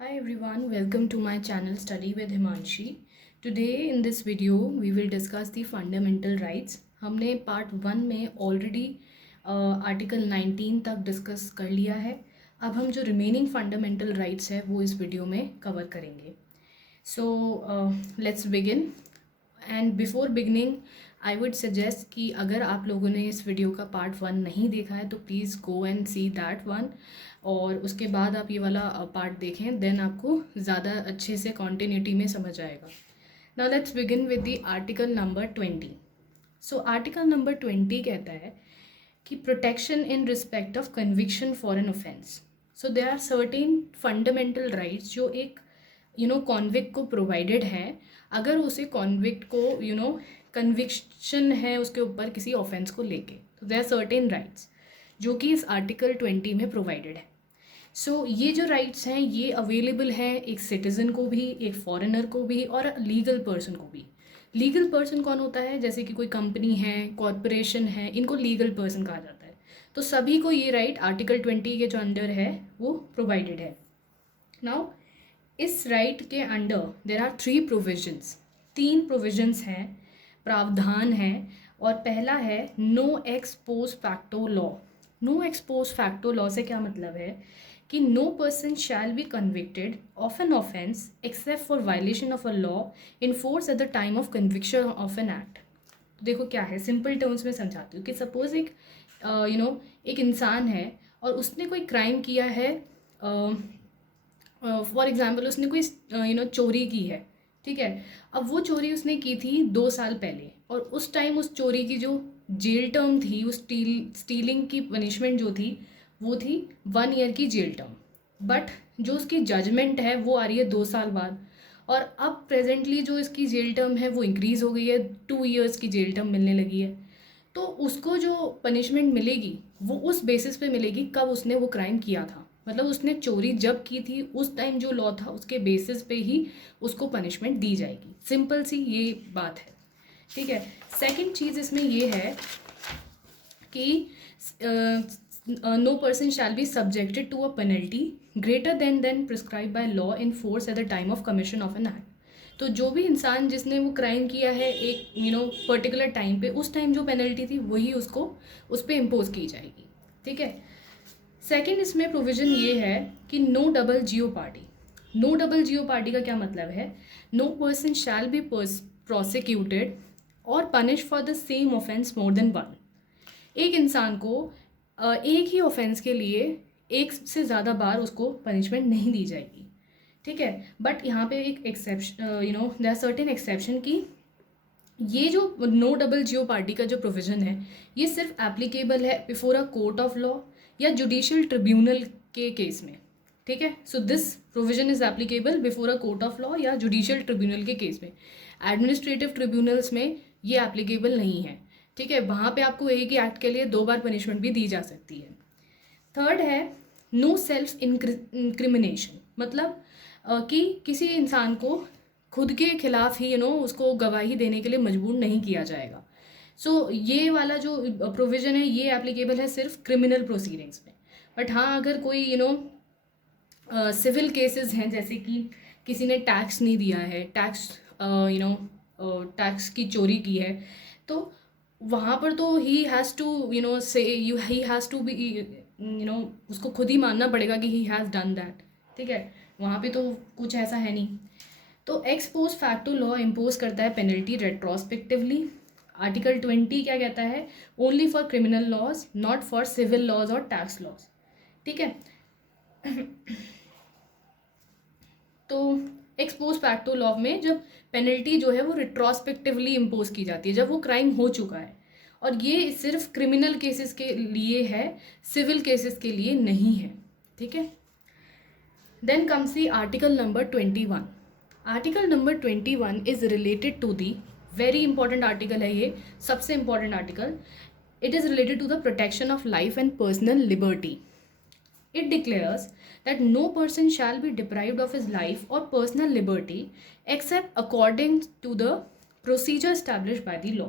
Hi everyone, welcome to my channel Study with Himanshi. Today in this video we will discuss the fundamental rights. हमने part 1 में already article 19 तक discuss कर लिया है. अब हम जो रिमेनिंग फंडामेंटल राइट्स है वो इस वीडियो में कवर करेंगे. So let's begin. And before beginning I would suggest कि अगर आप लोगों ने इस वीडियो का पार्ट 1 नहीं देखा है तो please go and see that one, और उसके बाद आप ये वाला पार्ट देखें, देन आपको ज़्यादा अच्छे से कॉन्टिन्यूटी में समझ आएगा. Now let's begin with the article number 20. So article number 20 कहता है कि protection in respect of conviction for an offence. So there are certain fundamental rights जो एक कॉन्विक्ट को प्रोवाइडेड है अगर उसे कॉन्विक्ट को कन्विक्शन है उसके ऊपर किसी ऑफेंस को लेके. तो देयर आर सर्टेन राइट्स जो कि इस आर्टिकल 20 में प्रोवाइडेड है. सो ये जो राइट्स हैं ये अवेलेबल हैं एक सिटीज़न को भी, एक फॉरेनर को भी और लीगल पर्सन को भी. लीगल पर्सन कौन होता है? जैसे कि कोई कंपनी है, कॉरपोरेशन है, इनको लीगल पर्सन कहा जाता है. तो सभी को ये राइट आर्टिकल 20 के जो अंडर है वो प्रोवाइडेड है. नाउ इस राइट के under there are 3 provisions. 3 provisions हैं, प्रावधान हैं. और पहला है no ex post facto law. No ex post facto law से क्या मतलब है कि no person shall be convicted of an offence except for violation of a law in force at the time of conviction of an act. तो देखो क्या है, simple terms में समझाती हूँ कि सपोज एक एक इंसान है और उसने कोई क्राइम किया है. फॉर एग्जाम्पल उसने कोई चोरी की है, ठीक है. अब वो चोरी उसने की थी 2 साल पहले और उस टाइम उस चोरी की जो जेल टर्म थी, उस स्टीलिंग की पनिशमेंट जो थी वो थी 1 ईयर की जेल टर्म. बट जो उसकी जजमेंट है वो आ रही है 2 साल बाद, और अब प्रेजेंटली जो इसकी जेल टर्म है वो इंक्रीज़ हो गई है, 2 ईयर्स की जेल टर्म मिलने लगी है. तो उसको जो पनिशमेंट मिलेगी वो उस बेसिस पे मिलेगी कब उसने वो क्राइम किया था. मतलब उसने चोरी जब की थी उस टाइम जो लॉ था उसके बेसिस पे ही उसको पनिशमेंट दी जाएगी. सिंपल सी ये बात है, ठीक है. सेकंड चीज़ इसमें ये है कि no person shall be subjected to a penalty greater than prescribe by law in force at the time of commission of an act. तो जो भी इंसान जिसने वो क्राइम किया है एक पर्टिकुलर टाइम पे, उस टाइम जो पेनल्टी थी वही उसको उस पर इम्पोज की जाएगी, ठीक है. सेकंड इसमें प्रोविज़न ये है कि no double jeopardy. No double jeopardy का क्या मतलब है? No person shall be prosecuted और punish for the same offence more than one. एक इंसान को एक ही ऑफेंस के लिए एक से ज़्यादा बार उसको पनिशमेंट नहीं दी जाएगी, ठीक है. बट यहाँ पे एक exception, there are certain exception की ये जो नो डबल जियो पार्टी का जो प्रोविज़न है ये सिर्फ एप्लीकेबल है before a court of law या जुडिशियल ट्रिब्यूनल के केस में, ठीक है. So this provision is applicable before a court of law या जुडिशियल ट्रिब्यूनल के केस में. एडमिनिस्ट्रेटिव ट्रिब्यूनल्स में ये एप्लीकेबल नहीं है, ठीक है. वहाँ पे आपको एक ही एक्ट के लिए 2 बार पनिशमेंट भी दी जा सकती है. थर्ड है नो सेल्फ इंक्रिमिनेशन. मतलब कि किसी इंसान को खुद के खिलाफ ही उसको गवाही देने के लिए मजबूर नहीं किया जाएगा. सो ये वाला जो प्रोविज़न है ये एप्लीकेबल है सिर्फ क्रिमिनल प्रोसीडिंग्स में. बट हाँ, अगर कोई सिविल केसेस हैं, जैसे कि किसी ने टैक्स नहीं दिया है, टैक्स की चोरी की है, तो वहाँ पर तो ही हैज़ टू से ही हैज़ टू बी उसको खुद ही मानना पड़ेगा कि ही हैज़ डन दैट, ठीक है. वहाँ पे तो कुछ ऐसा है नहीं. तो ex post facto law impose करता है पेनल्टी रेट्रोस्पेक्टिवली. आर्टिकल 20 क्या कहता है? Only for criminal laws, not for civil laws और टैक्स लॉज, ठीक है. तो एक्स पोस्ट फैक्टो लॉ में जब पेनल्टी जो है वो रिट्रोस्पेक्टिवली इम्पोज की जाती है जब वो क्राइम हो चुका है, और ये सिर्फ क्रिमिनल केसेस के लिए है, सिविल केसेस के लिए नहीं है, ठीक है. Then comes the article number 21. Article number 21 is related to the, very important article है ये, सबसे important article. It is related to the protection of life and personal liberty. It declares that no person shall be deprived of his life or personal liberty except according to the procedure established by the law.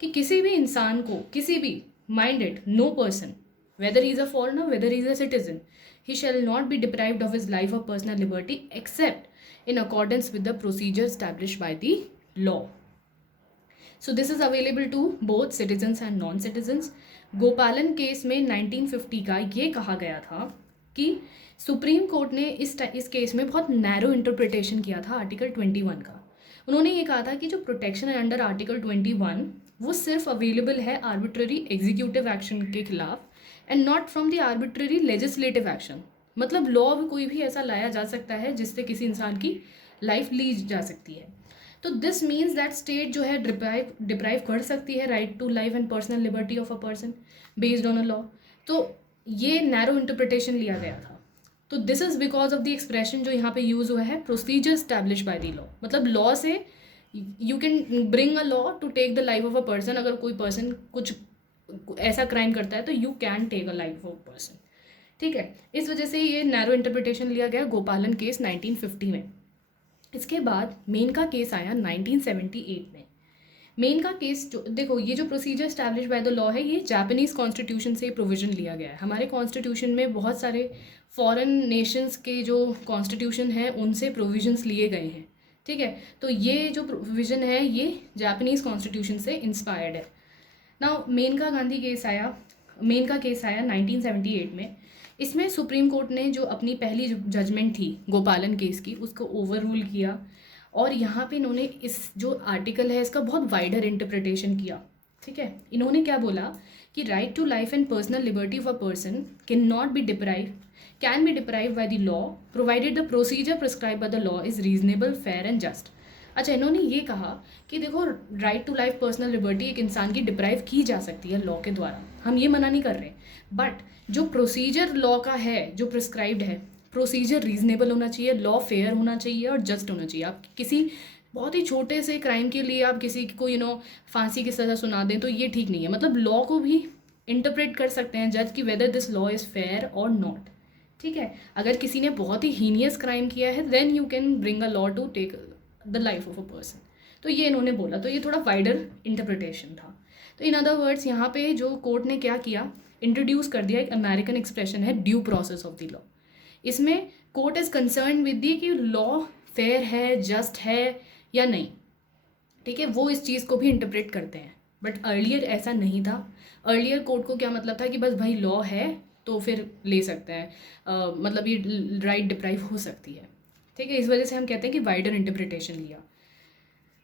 कि किसी भी इंसान को, किसी भी minded no person, whether is a foreigner whether is a citizen, he shall not be deprived of his life or personal liberty except in accordance with the procedure established by the law. So this is available to both citizens and non citizens. गोपालन case में 1950 का ये कहा गया था कि supreme court ने इस केस में बहुत नैरो इंटरप्रिटेशन किया था आर्टिकल 21 का. उन्होंने ये कहा था कि जो प्रोटेक्शन है अंडर आर्टिकल 21 वो सिर्फ अवेलेबल है आर्बिट्ररी एग्जीक्यूटिव एक्शन के खिलाफ and not from the arbitrary legislative action. मतलब लॉ भी कोई भी ऐसा लाया जा सकता है जिससे किसी इंसान की लाइफ ली जा सकती है. तो दिस मीन्स दैट स्टेट जो है डिप्राइव कर सकती है right to life and personal liberty of a person based on a law. तो ये नैरो इंटरप्रिटेशन लिया गया था. तो this is because of the expression जो यहाँ पे यूज़ हुआ है procedure establish by the law. मतलब लॉ से you can bring a law to take the life of a person. अगर कोई पर्सन कुछ ऐसा क्राइम करता है तो you can take a life of a person. ठीक है, इस वजह से ये नैरो इंटरप्रिटेशन लिया गया गोपालन केस 1950 में. इसके बाद मेनका केस आया 1978 में. मेनका केस जो देखो ये जो procedure establish by the law है ये जापानीज़ कॉन्स्टिट्यूशन से प्रोविज़न लिया गया है. हमारे कॉन्स्टिट्यूशन में बहुत सारे फॉरेन नेशंस के जो कॉन्स्टिट्यूशन है उनसे प्रोविजंस लिए गए हैं. ठीक है, तो ये जो प्रोविज़न है ये जापानीज़ कॉन्स्टिट्यूशन से इंस्पायर्ड है. नाउ मेनका केस आया 1978 में. इसमें सुप्रीम कोर्ट ने जो अपनी पहली जजमेंट थी गोपालन केस की उसको ओवर रूल किया और यहाँ पे इन्होंने इस जो आर्टिकल है इसका बहुत वाइडर इंटरप्रिटेशन किया. ठीक है, इन्होंने क्या बोला कि right to life and personal liberty of a person can be deprive by the law provided the procedure prescribe by the law is reasonable fair and just. अच्छा, इन्होंने ये कहा कि देखो right to life personal liberty एक इंसान की deprive की जा सकती है लॉ के द्वारा, हम ये मना नहीं कर रहे, बट जो प्रोसीजर लॉ का है जो प्रिस्क्राइब्ड है प्रोसीजर रीजनेबल होना चाहिए, लॉ फेयर होना चाहिए और जस्ट होना चाहिए. आप किसी बहुत ही छोटे से क्राइम के लिए आप किसी को फांसी की सज़ा सुना दें तो ये ठीक नहीं है. मतलब लॉ को भी इंटरप्रेट कर सकते हैं जज कि whether this law is fair और नॉट. ठीक है, अगर किसी ने बहुत ही हीनियस क्राइम किया है then you can bring a law to take the life of a person. तो ये इन्होंने बोला, तो ये थोड़ा वाइडर इंटरप्रिटेशन था. तो इन अदर वर्ड्स यहाँ पे जो कोर्ट ने क्या किया, इंट्रोड्यूस कर दिया एक अमेरिकन एक्सप्रेशन है due process of the law. इसमें court is concern with the कि लॉ फेयर है, जस्ट है या नहीं. ठीक है, वो इस चीज़ को भी इंटरप्रेट करते हैं. बट अर्लियर ऐसा नहीं था. अर्लियर कोर्ट को क्या मतलब था कि बस भाई लॉ है तो फिर ले सकते हैं, मतलब ये राइट डिप्राइव हो सकती है. ठीक है, इस वजह से हम कहते हैं कि वाइडर इंटरप्रिटेशन लिया.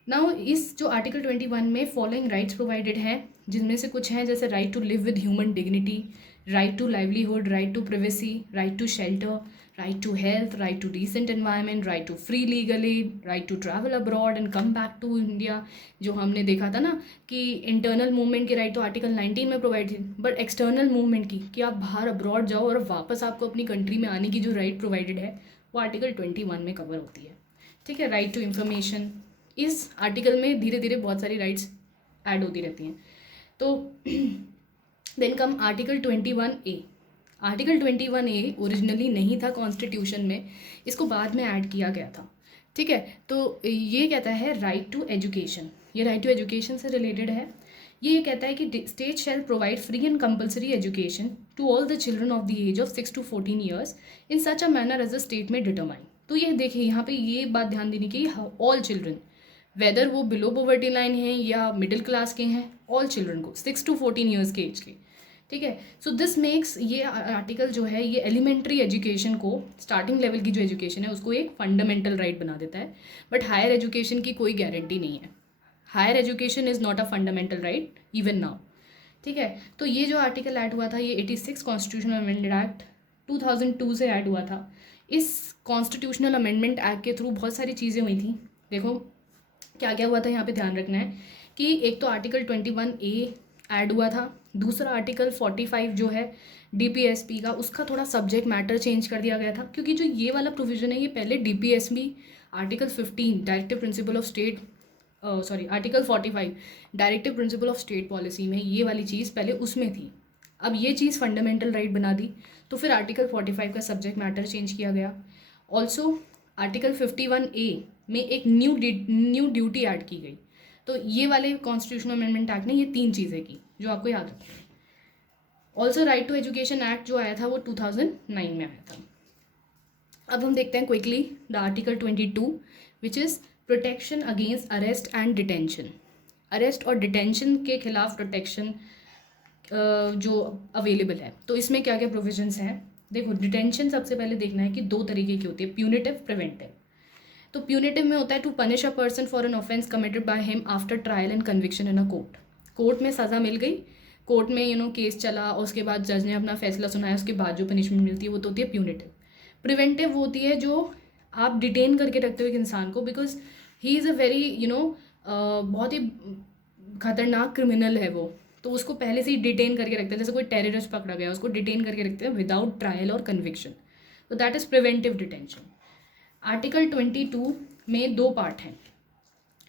नाउ इस जो आर्टिकल 21 में फॉलोइंग राइट्स प्रोवाइडेड हैं जिनमें से कुछ हैं जैसे right to live with human dignity, right to livelihood, right to privacy, right to shelter, right to health, right to decent environment, right to free legal aid, right to travel abroad and come back to India. जो हमने देखा था ना कि internal movement की right तो article 19 में provide थी, बट एक्सटर्नल मूवमेंट की कि आप बाहर अब्रॉड जाओ और वापस आपको अपनी कंट्री में आने की जो राइट प्रोवाइडेड है वो आर्टिकल 21 में कवर होती है. ठीक है, राइट टू इंफॉर्मेशन, इस आर्टिकल में धीरे धीरे बहुत सारी राइट्स ऐड होती रहती हैं. तो then come article 21A. Article 21A originally नहीं था कॉन्स्टिट्यूशन में, इसको बाद में ऐड किया गया था. ठीक है, तो ये कहता है राइट टू एजुकेशन. ये राइट टू एजुकेशन से रिलेटेड है. ये कहता है कि state shall provide free and compulsory education to all the children of the age of 6 to 14 years in such a manner as the state में determine. तो ये देखिए यहाँ पे ये बात ध्यान देने की, ऑल चिल्ड्रन वेदर वो बिलो पॉवर्टी लाइन है या मिडिल क्लास के हैं, ऑल चिल्ड्रन को 6 to 14 ईयर्स के एज के. ठीक है, सो दिस मेक्स ये आर्टिकल जो है ये एलिमेंट्री एजुकेशन को, स्टार्टिंग लेवल की जो एजुकेशन है उसको एक फंडामेंटल राइट बना देता है. बट हायर एजुकेशन की कोई गारंटी नहीं है. Higher education is not a fundamental right even now. ठीक है, तो ये जो आर्टिकल ऐड हुआ था ये 86 कॉन्स्टिट्यूशनल अमेंडमेंट एक्ट 2002 से ऐड हुआ था. इस कॉन्स्टिट्यूशनल अमेंडमेंट एक्ट के थ्रू बहुत सारी चीज़ें हुई थी. देखो क्या क्या हुआ था, यहाँ पे ध्यान रखना है कि एक तो आर्टिकल 21A ऐड हुआ था. दूसरा आर्टिकल 45 जो है DPSP का, उसका थोड़ा सब्जेक्ट मैटर चेंज कर दिया गया था क्योंकि जो ये वाला प्रोविज़न है ये पहले DPSP article 15 directive principle of state article 45 directive principle of state policy में ये वाली चीज़ पहले उसमें थी. अब ये चीज़ फंडामेंटल राइट बना दी तो फिर आर्टिकल 45 का सब्जेक्ट मैटर चेंज किया गया. ऑल्सो आर्टिकल 51A में एक न्यू ड्यूटी ऐड की गई. तो ये वाले कॉन्स्टिट्यूशनल अमेंडमेंट एक्ट ने ये 3 चीज़ें की जो आपको याद रखनी है. Also right to education act जो आया था वो 2009 में आया था। अब हम देखते हैं quickly the article 22 which is protection against arrest and detention. Arrest और डिटेंशन के खिलाफ प्रोटेक्शन जो अवेलेबल है। तो इसमें क्या क्या प्रोविजंस हैं, देखो डिटेंशन सबसे पहले देखना है कि दो तरीके की होती है, प्यूनिटिव, प्रिवेंटिव। तो प्यूनिटिव में होता है to punish a person for an offence committed by him after trial and conviction in a court. Court में सज़ा मिल गई, कोर्ट में केस चला और उसके बाद जज ने अपना फैसला सुनाया, उसके बाद जो पनिशमेंट मिलती है वो तो होती है प्यूनिटिव। प्रिवेंटिव होती है जो आप डिटेन करके रखते हो एक इंसान को, because he is a very बहुत ही खतरनाक क्रिमिनल है वो, तो उसको पहले से ही डिटेन करके रखते हैं। जैसे कोई टेररिस्ट पकड़ा गया, उसको डिटेन करके रखते हैं विदाउट ट्रायल और कन्विक्शन, तो that is preventive detention. Article 22 में दो पार्ट हैं।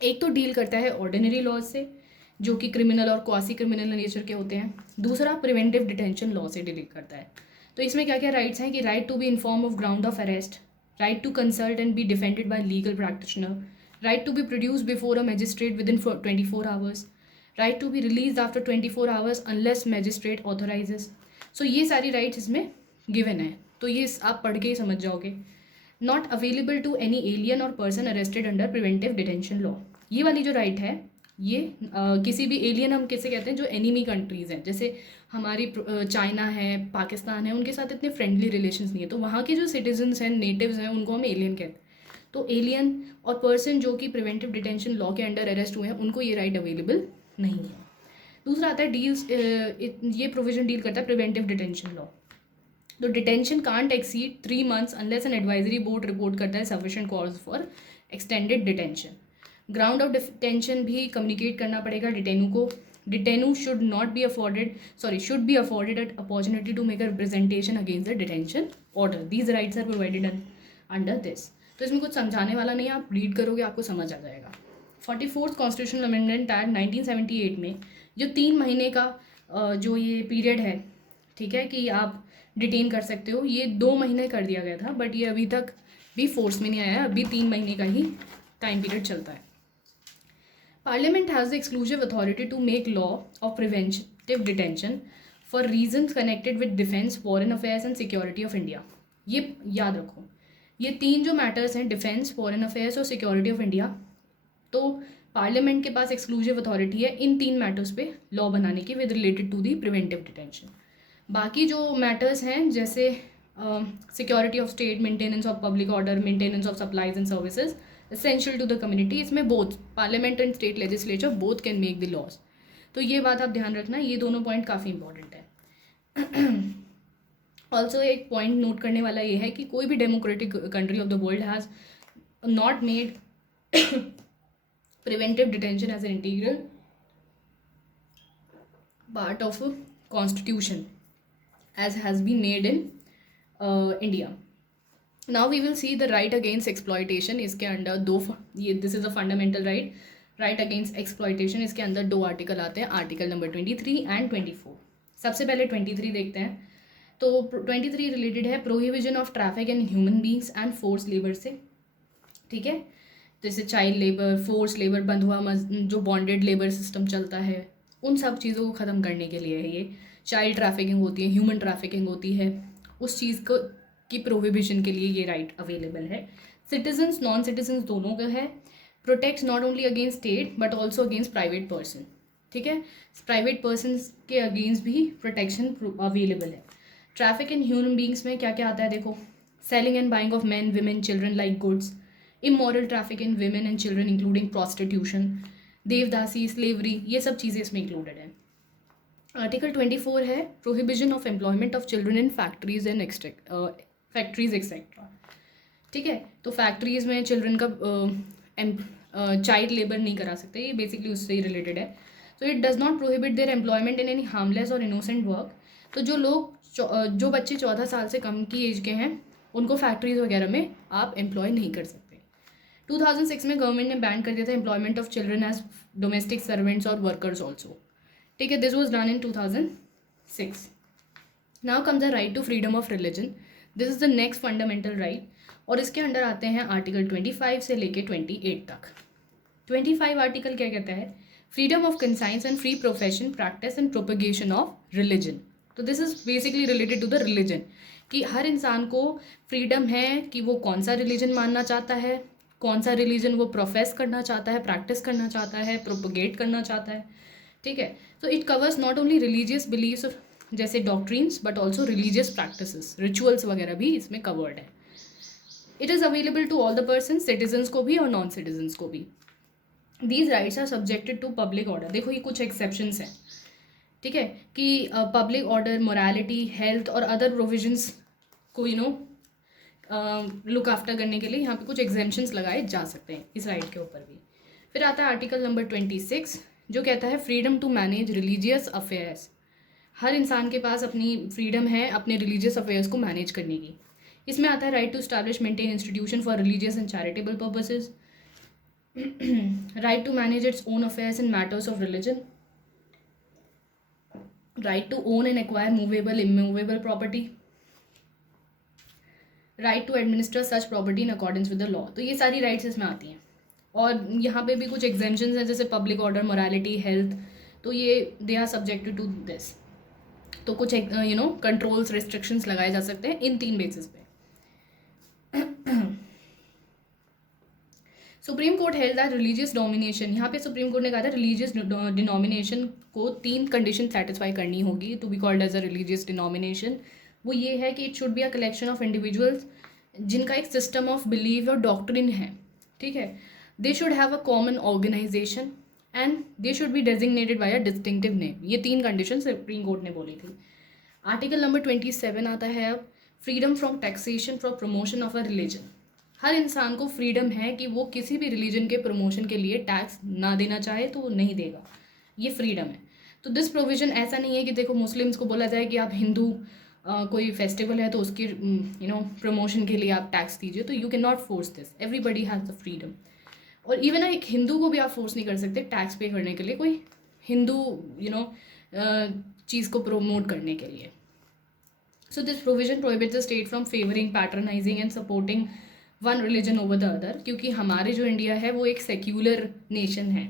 एक तो डील करता है ऑर्डिनरी लॉज से जो कि क्रिमिनल और क्वासी क्रिमिनल नेचर के होते हैं, दूसरा प्रिवेंटिव डिटेंशन लॉ से डील करता है। तो इसमें क्या क्या राइट्स हैं कि right to be inform of ground of arrest, right to consult and be defended by legal practitioner, right to be produce before a magistrate within 24 hours, right to be release after 24 hours unless magistrate authorises. So ये सारी rights इसमें given है, तो ये आप पढ़ के ही समझ जाओगे। Not available to any alien और person arrested under preventive detention law. ये वाली जो राइट है ये किसी भी एलियन हम किसे कहते हैं जो एनिमी कंट्रीज़ हैं, जैसे हमारी चाइना है, पाकिस्तान है, उनके साथ इतने फ्रेंडली रिलेशंस नहीं है, तो वहाँ के जो सिटीजन्स हैं, नेटिव्स हैं, उनको हम एलियन कहते हैं। तो एलियन और पर्सन जो कि प्रिवेंटिव डिटेंशन लॉ के अंडर अरेस्ट हुए हैं उनको ये राइट अवेलेबल नहीं है। दूसरा आता है डील्स, ये प्रोविजन डील करता है प्रिवेंटिव डिटेंशन लॉ। तो detention can't exceed 3 months unless an advisory board report करता है sufficient cause for extended detention. Ground of detention भी कम्युनिकेट करना पड़ेगा डिटेनू को। Detenu should be afforded at opportunity to make a representation against the detention order. These rights are provided under this. तो इसमें कुछ समझाने वाला नहीं है, आप रीड करोगे आपको समझ आ जाएगा। 44th कॉन्स्टिट्यूशनल अमेंडमेंट एक्ट 1978 में जो 3 महीने का जो ये पीरियड है, ठीक है, कि आप डिटेन कर सकते हो, ये 2 महीने कर दिया गया था, बट ये अभी तक भी फोर्स में नहीं आया है, अभी 3 महीने का ही टाइम पीरियड चलता है। Parliament has the exclusive authority to make law of preventive detention for reasons connected with defense, foreign affairs and security of India. ये याद रखो, ये 3 जो मैटर्स हैं, डिफेंस, फॉरेन अफेयर्स और सिक्योरिटी ऑफ इंडिया, तो पार्लियामेंट के पास एक्सक्लूसिव अथॉरिटी है इन 3 मैटर्स पे लॉ बनाने की with related to the preventive detention. बाकी जो मैटर्स हैं जैसे security of state, maintenance of public order, maintenance of supplies and services essential to the community, इसमें both parliament and state legislature both can make the laws. तो ये बात आप ध्यान रखना, ये दोनों पॉइंट काफ़ी इंपॉर्टेंट है। ऑल्सो एक पॉइंट नोट करने वाला ये है कि कोई भी democratic country of the world has not made preventive detention as an integral part of constitution as has been made in India. Now we will see the right against exploitation. इसके अंदर ये this is a fundamental right, right against exploitation, इसके अंदर 2 article आते हैं, article number 23 and 24। सबसे पहले 23 देखते हैं। तो 23 रिलेटेड है prohibition of traffic in human beings and force labour से, ठीक है, जैसे चाइल्ड लेबर, फोर्स लेबर, बंधुआ जो बॉन्डेड लेबर सिस्टम चलता है, उन सब चीज़ों को ख़त्म करने के लिए है ये। चाइल्ड ट्रैफिकिंग होती है, ह्यूमन ट्रैफिकिंग होती है, उस चीज़ को की प्रोहिबिशन के लिए ये राइट अवेलेबल है। सिटीजन्स, नॉन सिटीजन्स दोनों का है। Protects not only against state but also against private person, ठीक है, प्राइवेट पर्सनस के अगेंस्ट भी प्रोटेक्शन अवेलेबल है। ट्रैफिक इन ह्यूमन बींग्स में क्या क्या आता है देखो, selling and buying of man, women, children like goods, immoral traffic in women and children including prostitution, devadasi, slavery, ये सब चीज़ें इसमें इंक्लूडेड है। आर्टिकल 24 है prohibition of employment of children in factories and factories etcetera, ठीक है, तो factories में चिल्ड्रन का चाइल्ड लेबर नहीं करा सकते, ये बेसिकली उससे ही रिलेटेड है। So it does not prohibit there employment in any harmless और इनोसेंट वर्क। तो जो बच्चे 14 साल से कम की एज के हैं उनको फैक्ट्रीज वगैरह में आप एम्प्लॉय नहीं कर सकते। 2006 में गवर्नमेंट ने बैन कर दिया था employment of children as domestic servants और वर्कर्स ऑल्सो, ठीक है, this was done in 2006। Now comes the right to freedom of religion, this is the next fundamental right, और इसके अंडर आते हैं आर्टिकल 25 से लेके 28 तक। 25 आर्टिकल क्या कहता है, freedom of conscience and free profession, practice and propagation of religion, तो this is basically related to the religion, कि हर इंसान को फ्रीडम है कि वो कौन सा रिलीजन मानना चाहता है, कौन सा रिलीजन वो प्रोफेस करना चाहता है, प्रैक्टिस करना चाहता है, प्रोपोगेट करना चाहता है, ठीक है। तो it covers not only religious beliefs जैसे doctrines but also religious practices, rituals वगैरह भी इसमें कवर्ड है। It is available to all the person, citizens को भी और नॉन सिटीजन्स को भी। These rights are subjected to public order. देखो ये कुछ एक्सेप्शंस हैं, ठीक है, कि पब्लिक ऑर्डर, मोरालिटी, हेल्थ और अदर प्रोविजंस को लुक आफ्टर करने के लिए यहाँ पे कुछ एग्जेम्पशंस लगाए जा सकते हैं इस राइट के ऊपर भी। फिर आता है आर्टिकल नंबर 26 जो कहता है freedom to manage religious affairs. हर इंसान के पास अपनी फ्रीडम है अपने रिलीजियस अफेयर्स को मैनेज करने की। इसमें आता है right to establish maintain institution for religious and charitable purposes, right to manage its own affairs in matters of religion, right to own and acquire movable immovable property, right to administer such property in accordance with the law। तो ये सारी rights इसमें आती हैं। और यहाँ पे भी कुछ एग्जेम्पशंस हैं जैसे पब्लिक ऑर्डर, मोरालिटी, हेल्थ, तो ये they are subjected to this. तो कुछ कंट्रोल्स, रिस्ट्रिक्शंस लगाए जा सकते हैं इन 3 बेसिस पे। Supreme Court held that religious domination, यहाँ पे सुप्रीम कोर्ट ने कहा था रिलीजियस डिनोमिनेशन को 3 कंडीशन सेटिस्फाई करनी होगी to be called as a religious denomination. वो ये है कि it should be a collection of individuals जिनका एक सिस्टम ऑफ बिलीव और डॉक्ट्रिन है, ठीक है। They should have a common organisation and they should be designated by a distinctive name. ये 3 कंडीशन सुप्रीम कोर्ट ने बोली थी। आर्टिकल नंबर 27 आता है अब freedom from taxation for promotion of a religion. हर इंसान को फ्रीडम है कि वो किसी भी रिलीजन के प्रमोशन के लिए टैक्स ना देना चाहे तो वो नहीं देगा, ये फ्रीडम है। तो दिस प्रोविजन ऐसा नहीं है कि देखो मुस्लिम्स को बोला जाए कि आप हिंदू कोई फेस्टिवल है तो उसके प्रमोशन के लिए आप टैक्स दीजिए, तो you can not force this, everybody has the freedom. और इवन एक हिंदू को भी आप फोर्स नहीं कर सकते टैक्स पे करने के लिए, कोई हिंदू चीज़ को प्रोमोट करने के लिए। So this provision prohibits the state from favouring, patronising and supporting one religion over the other, क्योंकि हमारे जो इंडिया है वो एक सेक्युलर नेशन है।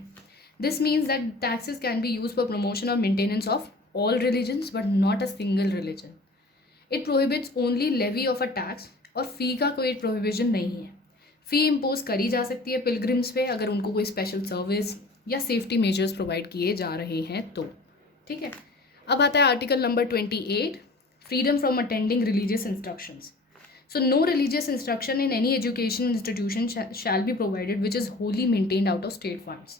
This means that taxes can be use for promotion और maintenance of all religions but not a single religion. It prohibits only levy of a tax, और fee का कोई प्रोहिबिशन नहीं है। फ़ी इम्पोज करी जा सकती है पिलग्रिम्स पे अगर उनको कोई स्पेशल सर्विस या सेफ्टी मेजर्स प्रोवाइड किए जा रहे हैं तो, ठीक है। अब आता है article number 28, freedom from attending religious instructions. So no religious instruction in any education institution shall be provided which is wholly maintained out of state funds।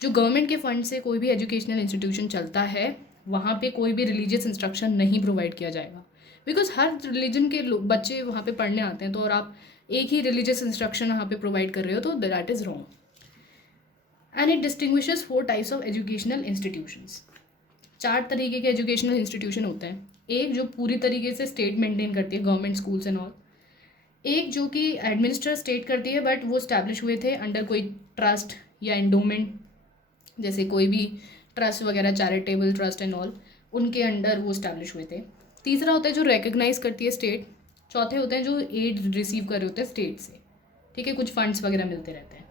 जो गवर्नमेंट के फंड से कोई भी एजुकेशनल इंस्टीट्यूशन चलता है वहाँ पे कोई भी रिलीजियस इंस्ट्रक्शन नहीं प्रोवाइड किया जाएगा, बिकॉज हर रिलीजन के बच्चे वहाँ पे पढ़ने आते हैं, तो और आप एक ही रिलीजियस इंस्ट्रक्शन वहाँ पे प्रोवाइड कर रहे हो तो that is wrong. And it distinguishes 4 types of educational institutions. 4 तरीके के एजुकेशनल इंस्टीट्यूशन होते हैं। एक जो पूरी तरीके से स्टेट मेंटेन करती है, गवर्नमेंट स्कूल्स एंड ऑल। एक जो कि एडमिनिस्टर स्टेट करती है बट वो स्टैब्लिश हुए थे अंडर कोई ट्रस्ट या एंडोमेंट, जैसे कोई भी ट्रस्ट वगैरह, चैरिटेबल ट्रस्ट एंड ऑल, उनके अंडर वो स्टैब्लिश हुए थे। तीसरा होता है जो रिकग्नाइज करती है स्टेट। चौथे होते हैं जो एड रिसीव कर रहे होते हैं स्टेट से, ठीक है, कुछ फंड्स वगैरह मिलते रहते हैं।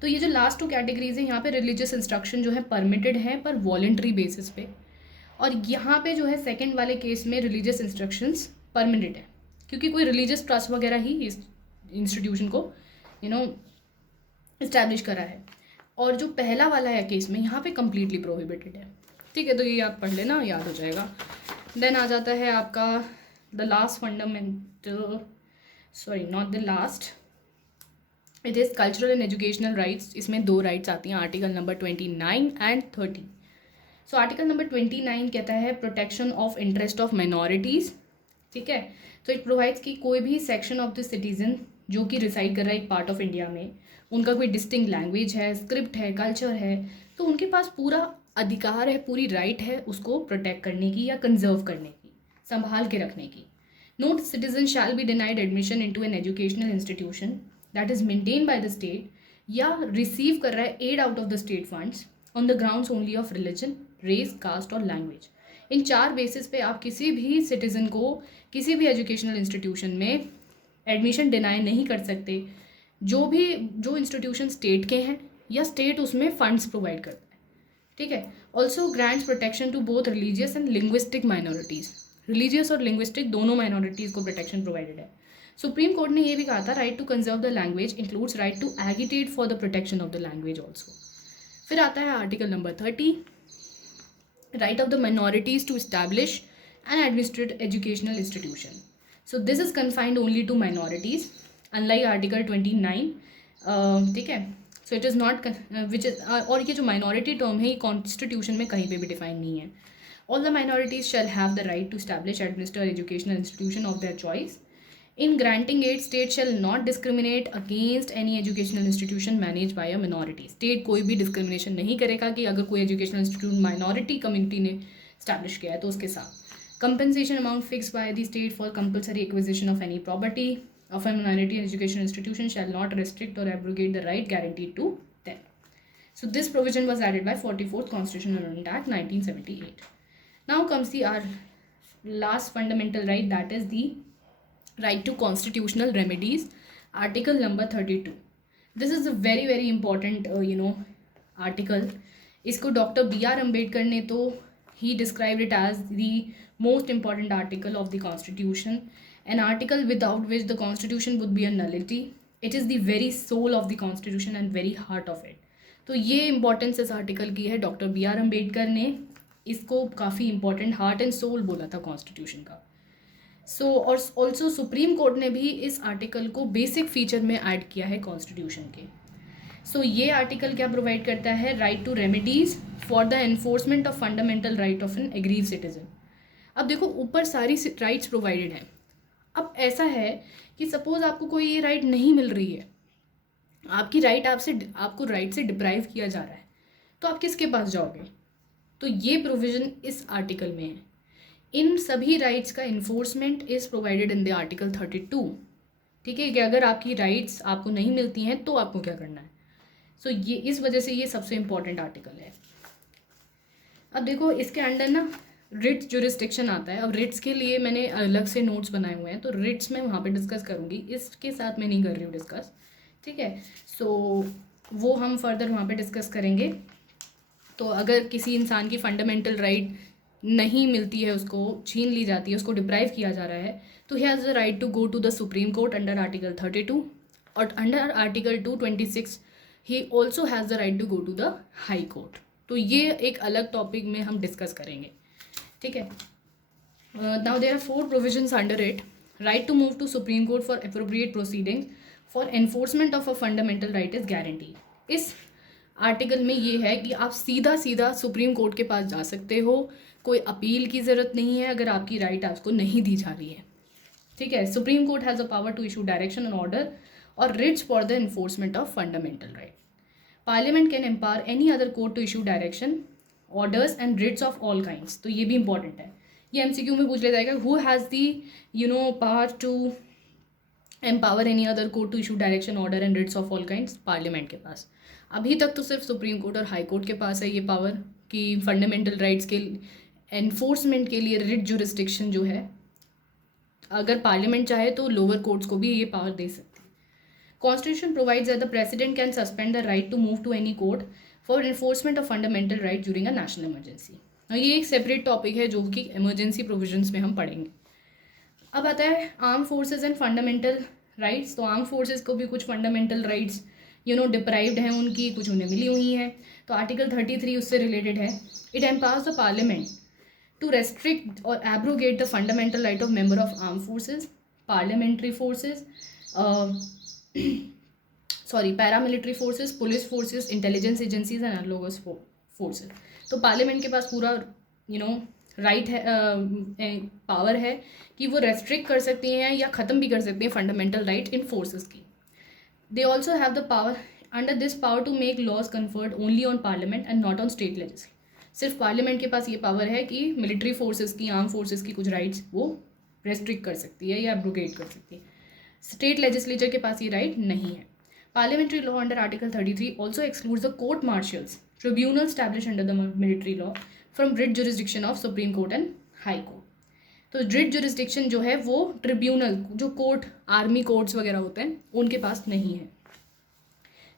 तो ये जो लास्ट 2 कैटेगरीज हैं यहाँ पे रिलीजियस इंस्ट्रक्शन जो है परमिटेड है पर वॉलेंट्री बेसिस पे, और यहाँ पे जो है सेकेंड वाले केस में रिलीजियस इंस्ट्रक्शंस परमिटेड है क्योंकि कोई रिलीजियस ट्रस्ट वगैरह ही इस इंस्टीट्यूशन को इस्टेब्लिश करा है। और जो पहला वाला है केस में यहाँ पे कम्प्लीटली प्रोहिबिटेड है, ठीक है। तो ये आप पढ़ लेना, याद हो जाएगा। देन आ जाता है आपका the last fundamental, sorry not the last, it is cultural and educational rights. इसमें 2 राइट्स आती हैं, article number 29 and 30। So article number 29 कहता है protection of interest of minorities, ठीक है। तो इट प्रोवाइड्स कि कोई भी सेक्शन ऑफ द सिटीजन जो कि रिसाइड कर रहा है एक पार्ट ऑफ इंडिया में, उनका कोई डिस्टिंक्ट लैंग्वेज है, स्क्रिप्ट है, कल्चर है, तो उनके पास पूरा अधिकार है, पूरी राइट है उसको प्रोटेक्ट करने की या कंजर्व करने की, संभाल के रखने की। No citizen shall be denied admission into an educational institution that is maintain by the state या रिसीव कर रहा है aid out of the state funds on the grounds only of religion, race, caste और language. In 4 basis पे आप किसी भी citizen को किसी भी एजुकेशनल इंस्टीट्यूशन में एडमिशन डिनाई नहीं कर सकते जो इंस्टीट्यूशन स्टेट के हैं या स्टेट उसमें फंड्स प्रोवाइड करता है, ठीक है। Also grants protection to both religious and linguistic minorities. Religious और लिंग्विस्टिक दोनों माइनॉरिटीज़ को प्रोटेक्शन प्रोवाइडेड है। सुप्रीम कोर्ट ने ये भी कहा था right to conserve the language includes right to agitate for the protection of the language also. फिर आता है article number 30, right of the minorities to establish and administrate educational institution. So this is confined only to minorities, unlike article 29. ठीक है, so it is not which is और ये जो minority term है ये constitution में कहीं पे भी define नहीं है. All the minorities shall have the right to establish administer educational institution of their choice. In granting aid, state shall not discriminate against any educational institution managed by a minority. State कोई भी discrimination नहीं करेगा कि अगर कोई educational institute minority community ने establish किया है तो उसके साथ. Compensation amount fixed by the state for compulsory acquisition of any property of a minority educational institution shall not restrict or abrogate the right guaranteed to them. So this provision was added by 44th Constitutional Amendment Act 1978. Now comes the our last fundamental right, that is the right to constitutional remedies, article number 32. This is a very important article. इसको doctor B.R. Ambedkar ने तो he described it as the most important article of the constitution, an article without which the constitution would be a nullity. It is the very soul of the constitution and very heart of it. तो ये importance इस article की है, doctor B.R. Ambedkar ने इसको काफ़ी important heart and soul बोला था कॉन्स्टिट्यूशन का. सो और ऑल्सो सुप्रीम कोर्ट ने भी इस आर्टिकल को बेसिक फीचर में ऐड किया है कॉन्स्टिट्यूशन के. सो ये आर्टिकल क्या प्रोवाइड करता है, right to remedies for the enforcement of fundamental right of an aggrieve citizen. अब देखो ऊपर सारी राइट्स प्रोवाइडेड हैं. अब ऐसा है कि सपोज आपको कोई ये राइट नहीं मिल रही है, आपकी राइट आपको राइट से डिप्राइव किया जा रहा है, तो आप किसके पास जाओगे. तो ये प्रोविज़न इस आर्टिकल में है. इन सभी राइट्स का enforcement is provided in the article 32. ठीक है, कि अगर आपकी राइट्स आपको नहीं मिलती हैं तो आपको क्या करना है. सो ये इस वजह से ये सबसे इम्पॉर्टेंट आर्टिकल है. अब देखो इसके अंडर ना रिट्स जुरिस्डिक्शन आता है. अब रिट्स के लिए मैंने अलग से नोट्स बनाए हुए हैं, तो रिट्स मैं वहाँ पे डिस्कस करूँगी, इसके साथ मैं नहीं कर रही हूँ डिस्कस. ठीक है, सो वो हम फर्दर वहाँ पे डिस्कस करेंगे. तो अगर किसी इंसान की फंडामेंटल राइट नहीं मिलती है, उसको छीन ली जाती है, उसको डिप्राइव किया जा रहा है, तो he has the right to go to the Supreme Court under article 32, और under article 226 he also has the right to go to the High Court. तो ये एक अलग टॉपिक में हम डिस्कस करेंगे. ठीक है, now there are 4 provisions under it. Right to move to Supreme Court for appropriate proceedings for enforcement of a fundamental right is guarantee. इस आर्टिकल में ये है कि आप सीधा सुप्रीम कोर्ट के पास जा सकते हो, कोई अपील की ज़रूरत नहीं है अगर आपकी राइट आपको नहीं दी जा रही है. ठीक है, supreme court has a power to issue direction and order और writs for the enforcement of fundamental right. Parliament can empower any other court to issue direction, orders and writs of all kinds. तो ये भी important है, ये MCQ में पूछ लिया जाएगा. Who has the power to empower any other court to issue direction, order and writs of all kinds. Parliament के पास. अभी तक तो सिर्फ सुप्रीम कोर्ट और हाई कोर्ट के पास है ये पावर कि फंडामेंटल राइट्स के एनफोर्समेंट के लिए रिट जुरिस्डिक्शन जो है, अगर पार्लियामेंट चाहे तो लोअर कोर्ट्स को भी ये पावर दे सकती है. Constitution provides that the president can suspend the right to move to any court for enforcement of fundamental right during a national emergency. ये एक सेपरेट टॉपिक है जो कि इमरजेंसी प्रोविजंस में हम पढ़ेंगे. अब आता है arm forces and fundamental rights. तो आर्म फोर्सेज को भी कुछ फंडामेंटल राइट्स डिप्राइव्ड हैं उनकी, कुछ उन्हें मिली हुई हैं. तो आर्टिकल 33 उससे रिलेटेड है. It empowers the parliament to restrict or abrogate the fundamental right of member of armed forces, parliamentary forces, paramilitary forces, police forces, intelligence agencies and analogous forces. तो पार्लियामेंट के पास पूरा राइट है, power है कि वो restrict कर सकती हैं या ख़त्म भी कर सकती हैं फंडामेंटल राइट इन फोर्सेस की. They also have the power under this power to make laws conferred only on parliament and not on state legislature. सिर्फ पार्लियामेंट के पास ये पावर है कि मिलिट्री फोर्सेस की, आर्म फोर्सेस की कुछ राइट्स वो रेस्ट्रिक्ट कर सकती है या एब्रोगेट कर सकती है. स्टेट लेजिस्लेचर के पास ये राइट नहीं है. Parliamentary law under article 33 also excludes the court marshals, tribunal establish under the military law from writ jurisdiction of supreme court and high Court. तो रिट जुरिस्डिक्शन जो है वो ट्रिब्यूनल, जो कोर्ट, आर्मी कोर्ट्स वगैरह होते हैं, उनके पास नहीं है.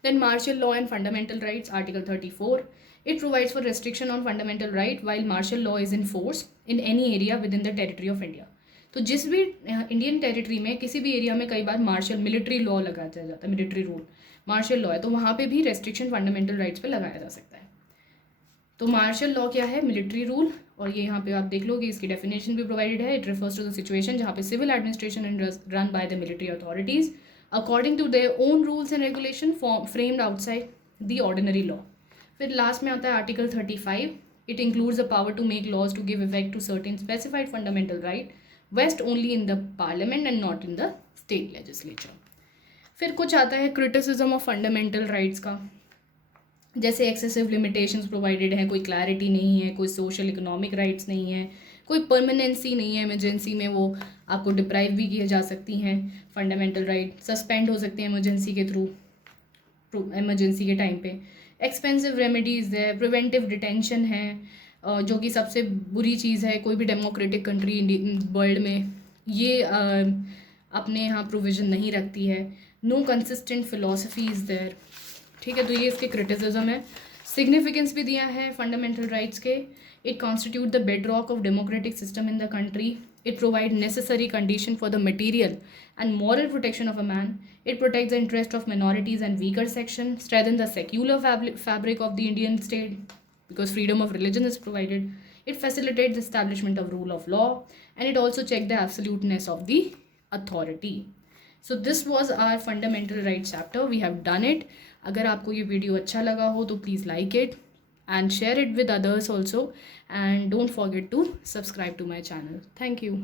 Then martial law and fundamental rights, Article 34. It provides for restriction on fundamental right while martial law is in force in any area within the territory of India. तो जिस भी Indian territory में किसी भी एरिया में कई बार martial military law लगाया जाता है, मिलिट्री रूल मार्शल लॉ है, तो वहाँ पे भी रेस्ट्रिक्शन फंडामेंटल राइट्स पे लगाया जा सकता है. तो मार्शल लॉ क्या है? Military rule. और ये यहाँ पे आप देख लो कि इसकी डेफिनेशन भी प्रोवाइडेड है. It refers to the situation जहाँ पे civil administration and run by the military authorities according to their own rules and regulation framed outside the ordinary law. फिर लास्ट में आता है article 35. It includes the power to make laws to give effect to certain specified fundamental right vest only in the parliament and not in the state legislature. फिर कुछ आता है criticism of fundamental rights का, जैसे excessive limitations provided हैं, कोई clarity नहीं है, कोई सोशल इकोनॉमिक राइट्स नहीं है, कोई परमानेंसी नहीं है. इमरजेंसी में वो आपको डिप्राइव भी किए जा सकती हैं फंडामेंटल राइट, सस्पेंड हो सकते हैं इमरजेंसी के थ्रू, इमरजेंसी के टाइम पे. एक्सपेंसिव रेमेडीज़ है, प्रिवेंटिव डिटेंशन है, जो कि सबसे बुरी चीज़ है कोई भी डेमोक्रेटिक कंट्री वर्ल्ड में ये अपने यहाँ प्रोविज़न नहीं रखती है. No consistent philosophy is there. ठीक है, तो ये इसके क्रिटिसिज्म है. सिग्निफिकेंस भी दिया है फंडामेंटल राइट्स के. It constitute the bed rock of democratic system in the country. It provide necessary condition for the material and moral protection of a man. It protects the interest of minorities and weaker section, strengthens the secular fabric of the Indian state because freedom of religion is provided. It facilitates the establishment of rule of law, and it also checks the absoluteness of the authority. So this was our fundamental rights chapter. We have done it. अगर आपको ये video अच्छा लगा हो तो please like it and share it with others also, and don't forget to subscribe to my channel. Thank you.